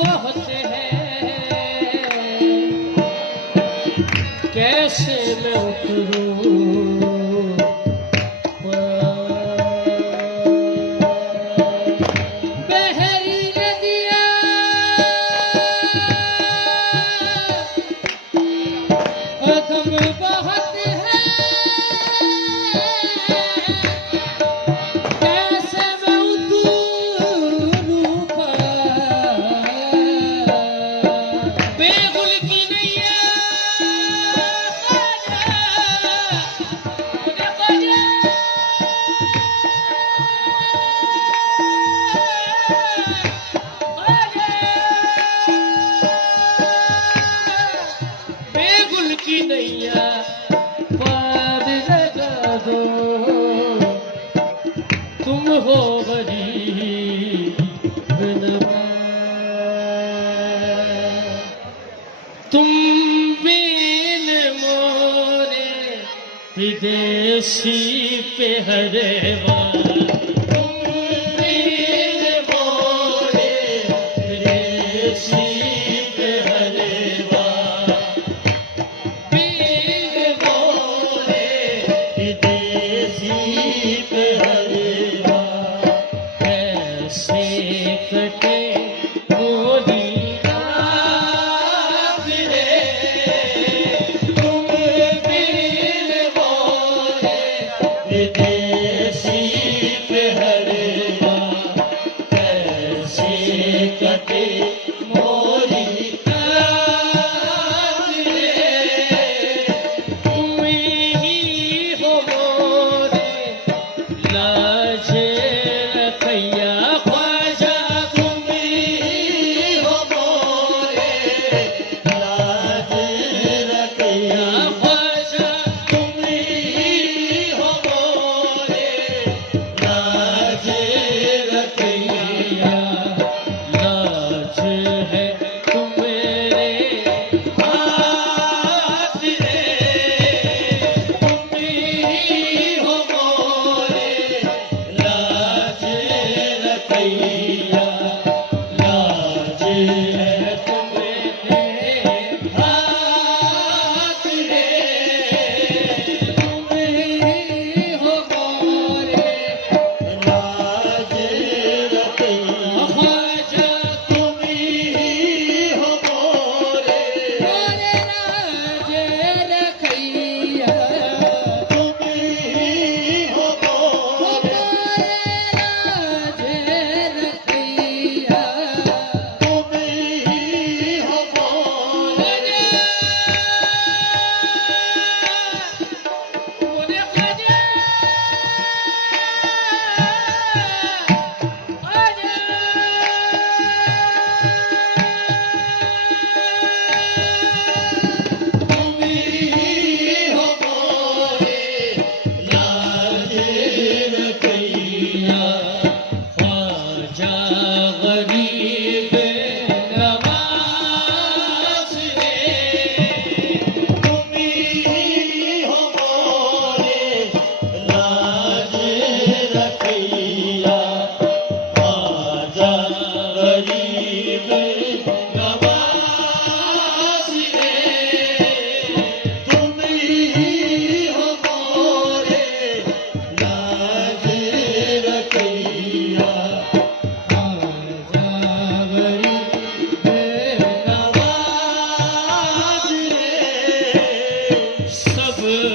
बहुत है कैसे मैं उतरूं बहरी नदिया अधम बहुत है कैसे मैं उतरूं बेगुल की नैया बेगुल की नैया पार लगा दो तुम हो गरीब तुम बिन मोरे विदेशी पे हरेवा तुम बिन मोरे विदेशी पे हरेवा बिन मोरे विदेशी पे हरेवा कैसे कटे मोरी कटे मोरी तुम ही हो मोरे लाज रखैया ख्वाजा तुम ही हो मोरे लाज रखैया ख्वाजा तुम ही हो मोरे लाज रखैया है तुम मेरे हाथ रे तुम ही हो मोरे लाज रखैया लाज है तुम मेरे हाथ रे तुम ही हो मोरे लाज रखैया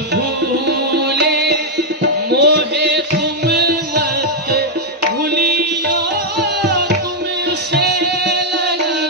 भूले मोहे तुम मत भूलियो तुमसे लगा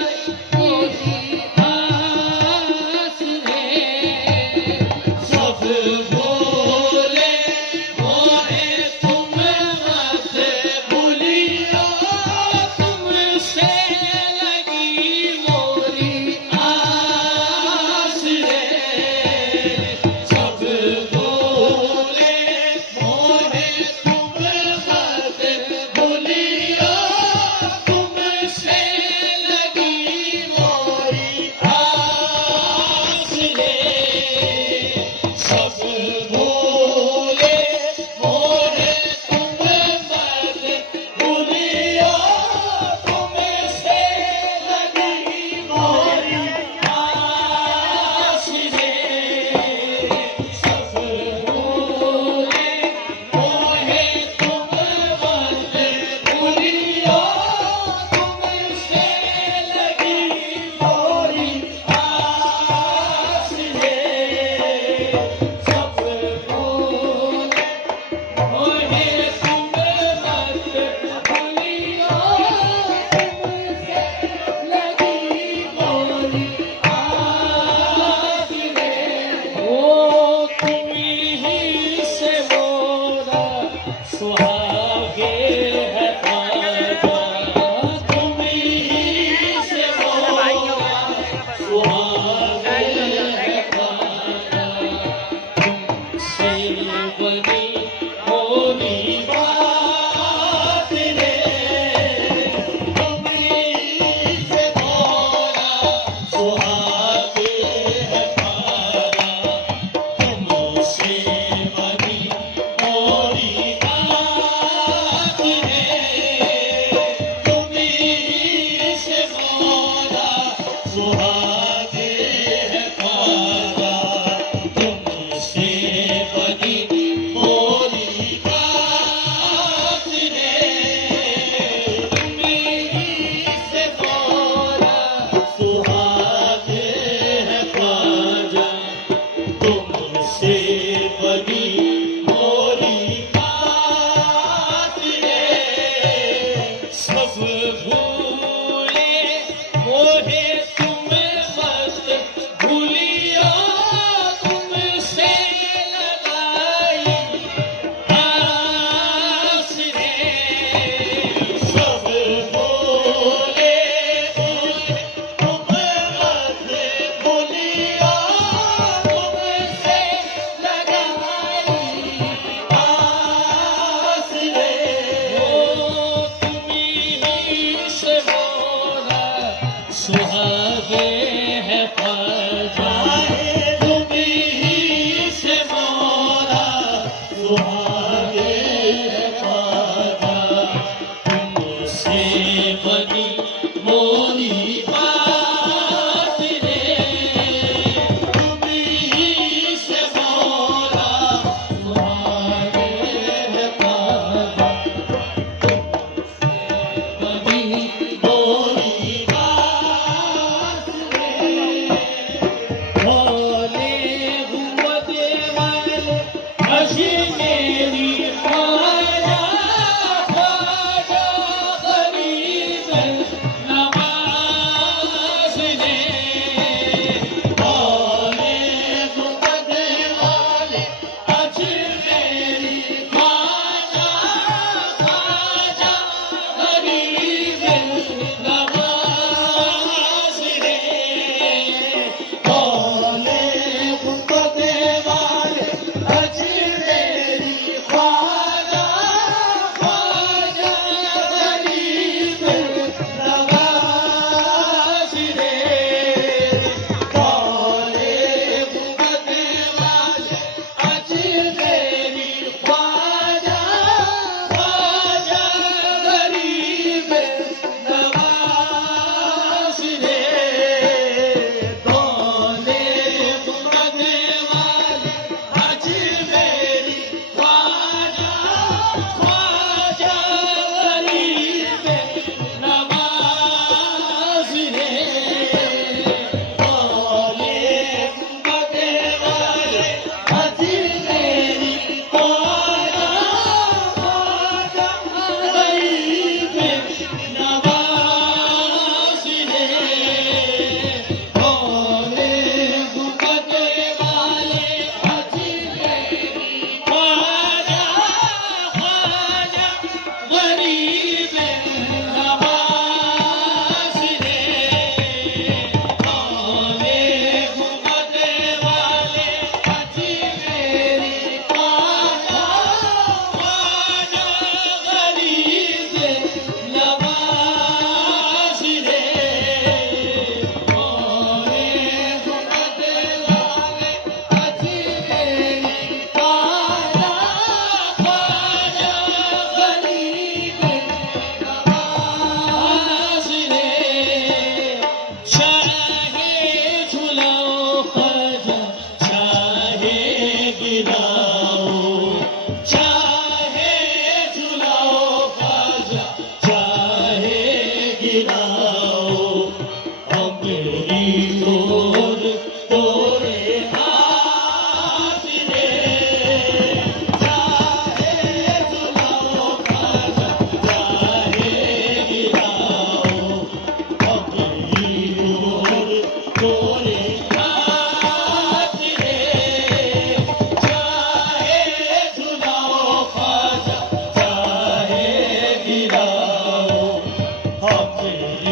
भूले मोहे तुम मत भूलियो तुमसे लगाई आस रे सब भूले तुम मत भूलियो तुमसे लगाई आस रे सुहागे है पाजा तुम ही से मोरा सुहागे पाजा तुमसे बनी मोरी बात रे तुम ही से मोरा सुहागे पाजा बनी मोरी बात रे भोले घूमत वाले हंसी मेरी ख्वाजा ख्वाजा गरीब नवाज रे भोले घुमत वाले अज मेरी ख्वाजा ख्वाजा गरीब नवाज रे भोले घुमत वाले अज मेरी ख्वाजा ख्वाजा गरीब नवाज रे भोले घुमत वाले अज मेरी ख्वाजा ख्वाजा गरीब नवाज रे भोले घुमत वाले अज मेरी ख्वाजा ख्वाजा गरीब नवाज रे भोले घुमत वाले अज मेरी ख्वाजा ख्वाजा गरीब नवाज रे भोले घुमत वाले अज मेरी ख्वाजा ख्वाजा गरीब नवाज रे भोले घुमत वाले अज मेरी ख्वाजा ख्वाजा गरीब नवाज रे भोले घुमत वाले अज मेरी ख्वाजा ख्वाजा गरीब नवाज नवाज रे चाहे झुलाओ ख्वाजा चाहे गिराओ चाहे झुलाओ ख्वाजा चाहे गिराओ अमरी ओर तोरे हाथ रे चाहे सुनाओ खाजा चाहे गिराओ अमरी ओर तोरे हाथ रे चाहे सुनाओ खाजा चाहे गिराओ अमरी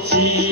खुशी